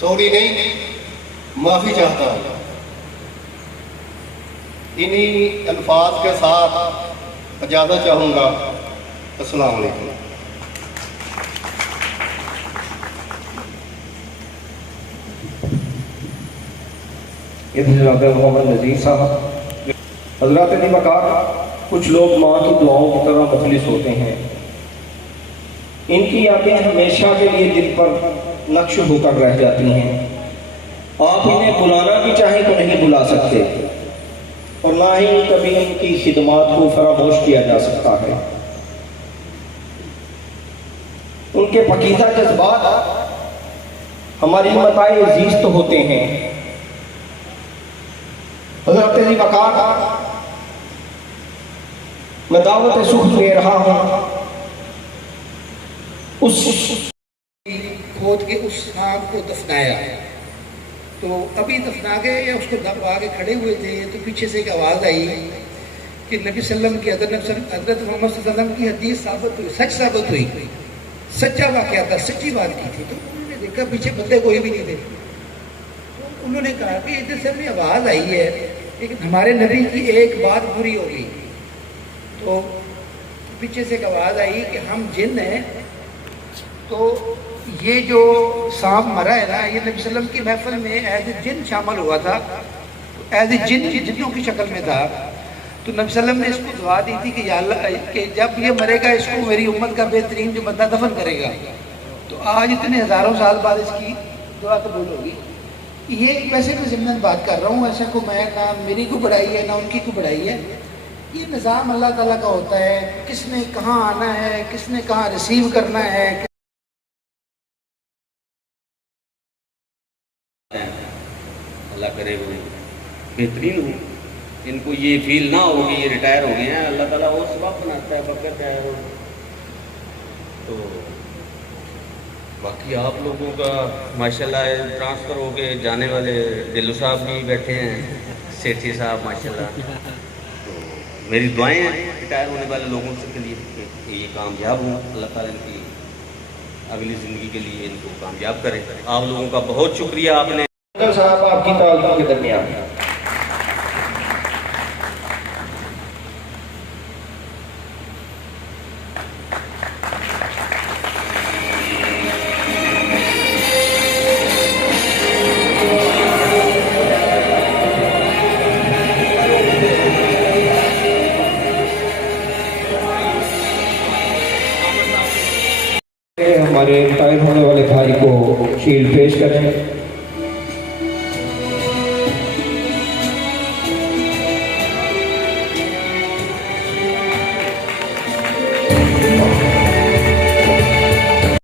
Sorry नहीं, माफ़ी चाहता हूँ। इन्हीं अल्फाज के साथ इजाज़त चाहूँगा। अस्सलाम वालेकुम। जनाब मोहम्मद नज़ीर साहब, हज़रात निमकार, कुछ लोग माँ की दुआओं की तरह मुखलिस होते हैं। इनकी यादें हमेशा के लिए दिल पर नक्श होकर रह जाती हैं। आप इन्हें बुलाना भी चाहें तो नहीं बुला सकते, और ना ही कभी इनकी खिदमात को फरामोश किया जा सकता है। उनके पकीज़ा जज्बात हमारी मताए अजीज तो होते हैं। हज़रत निमकार, मैं दावत सुख दे रहा हूँ उस खोद के उस आग को दफनाया। तो अभी दफना के या उसको दबा के खड़े हुए थे तो पीछे से एक आवाज़ आई कि नबी सल्लम की हज़रत मोहम्मद सल्लम की हदीस साबित हुई, सच साबित हुई, सच्चा वाक़या था, सच्ची बात की थी। तो उन्होंने देखा पीछे बंदे कोई भी नहीं थे। तो उन्होंने कहा कि इधर से हमें आवाज़ आई है लेकिन हमारे नबी की एक बात पूरी हो गई। तो पीछे से एक आवाज़ आई कि हम जिन हैं, तो ये जो सांप मरा है ना, ये नबी सल्लम की महफिल में एज ए जिन शामिल हुआ था, एज ए जिन्नों की शक्ल में था। तो नबी सल्लम ने इसको दुआ दी थी कि या अल्लाह, कि जब ये मरेगा इसको मेरी उम्मत का बेहतरीन जो बंदा दफन करेगा। तो आज इतने हज़ारों साल बाद इसकी दुआ कबूल होगी। ये वैसे मैं ज़िम्मन बात कर रहा हूँ, ऐसा को मैं ना मेरी को बढ़ाई है ना उनकी को बढ़ाई है। ये निज़ाम अल्लाह ताला का होता है, किसने कहाँ आना है, किसने कहाँ रिसीव करना है। अल्लाह करे वो बेहतरीन हो, इनको ये फील ना हो कि ये रिटायर हो गए हैं। अल्लाह ताला और सबब बनाता है, बरकत है। तो बाकी आप लोगों का माशाल्लाह ट्रांसफ़र हो के जाने वाले दिल्लू साहब भी बैठे हैं, सेठी साहब माशाल्लाह। तो मेरी दुआएं हैं रिटायर होने वाले लोगों के लिए कि ये कामयाब हों, अल्लाह ताला इनकी अगली ज़िंदगी के लिए इनको कामयाब करें। आप लोगों का बहुत शुक्रिया। आपने साहब आपकी तालीम के दरमियान हमारे रिटायर होने वाले भाई को शील्ड पेश करें।